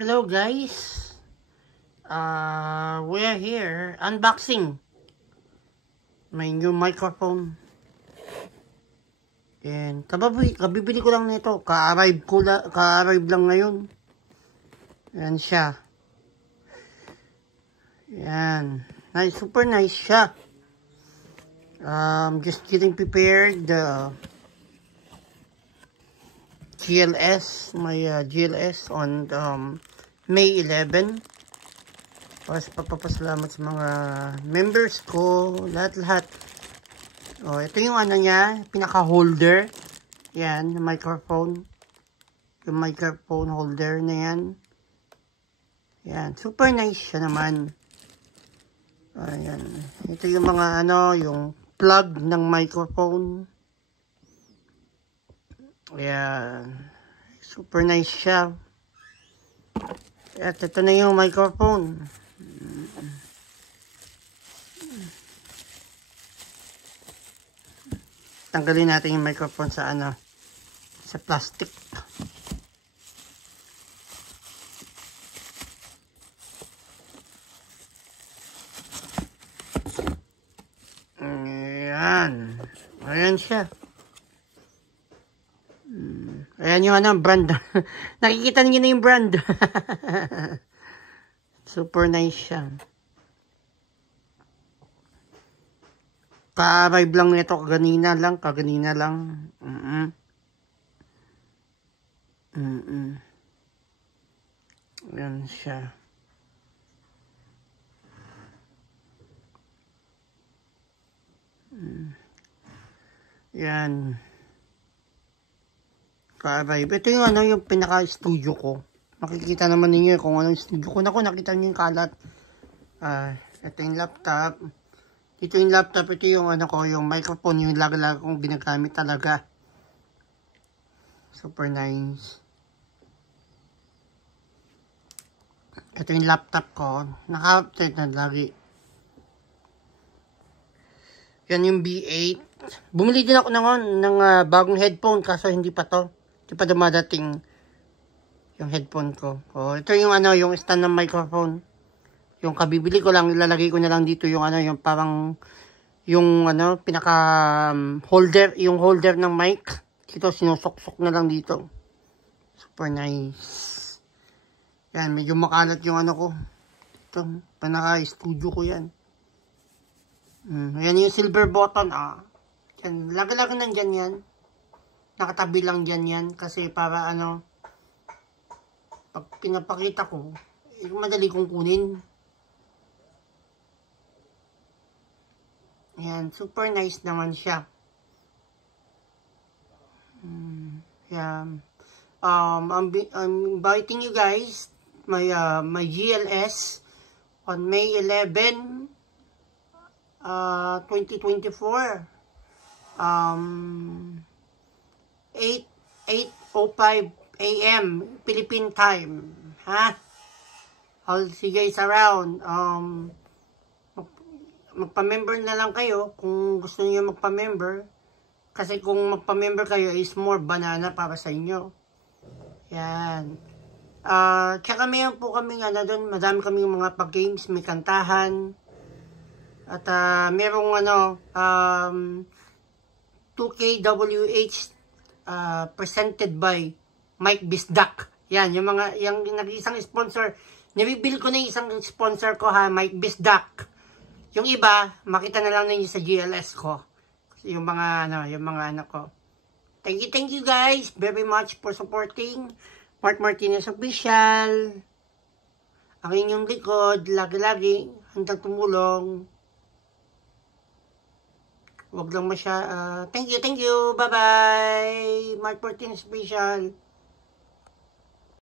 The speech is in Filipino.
Hello guys, we are here unboxing my new microphone. And kabibili ko lang nito, ka-arrive lang ngayon. Yan siya. Yan, nice, super nice siya. Just getting prepared the GLS, my GLS on May 11. Papapasalamat sa mga members ko, lahat-lahat. Oh, ito yung ano niya, pinaka-holder. Yan, microphone. Yung microphone holder na yan. Yan, super nice siya naman. Ayan. Ito yung mga ano, yung plug ng microphone. Ayan. Super nice siya. At ito na yung microphone. Tanggalin natin yung microphone sa ano, sa plastic. Ayan. Ayan siya. Ayan yung ano, brand. Nakikita niyo na yung brand. Super nice siya. Ka-arrive lang nito kaganina lang. Ayan siya. Yan. Ka-arrive. Ito yung ano, yung pinaka-studio ko. Makikita naman ninyo kung ano yung studio ko. Naku, nakita nyo yung kalat. Ito yung laptop. Ito yung laptop. Ito yung ano ko, yung microphone, yung lagi-lagi kong ginagamit talaga. Super nice. Ito yung laptop ko. Naka-update na lagi. Yan yung B8. Bumili din ako ng bagong headphone kaso hindi pa to. Hindi pa dumadating yung headphone ko. Oh, ito yung ano, yung stand ng microphone. Yung kabibili ko lang, ilalagay ko na lang dito yung ano, yung parang yung ano, pinaka holder, yung holder ng mic. Dito sinusok-sok na lang dito. Super nice. Yan, medyo makalat yung ano ko. Ito, pinaka-studio ko yan. Yan yung silver button, Yan, lagi-lagi nandyan yan. Nakatabi lang dyan yan. Kasi para ano, pag pinapakita ko, madali kong kunin. Yan, super nice naman siya. Yan. I'm inviting you guys, my GLS on May 11, 2024. 8:05 AM Philippine time. I'll see you guys around. Magpa-member na lang kayo kung gusto niyo magpa-member. Kasi kung magpa-member kayo is more banana para sa inyo. Yan. Tsaka mayroon po kami ano doon, madami kami mga pag-games, may kantahan. At merong ano, 2KWH presented by Mike Bisdak. Yan, yung mga, yung nag-isang sponsor. Nabibili ko na yung isang sponsor ko Mike Bisdak. Yung iba, makita na lang ninyo sa GLS ko. Yung mga ano, yung mga anak ko. Thank you guys very much for supporting Mark Martinez Official. Ang inyong likod, lagi-lagi, handang tumulong. Wag lang thank you, bye-bye, Mark Martinez Official.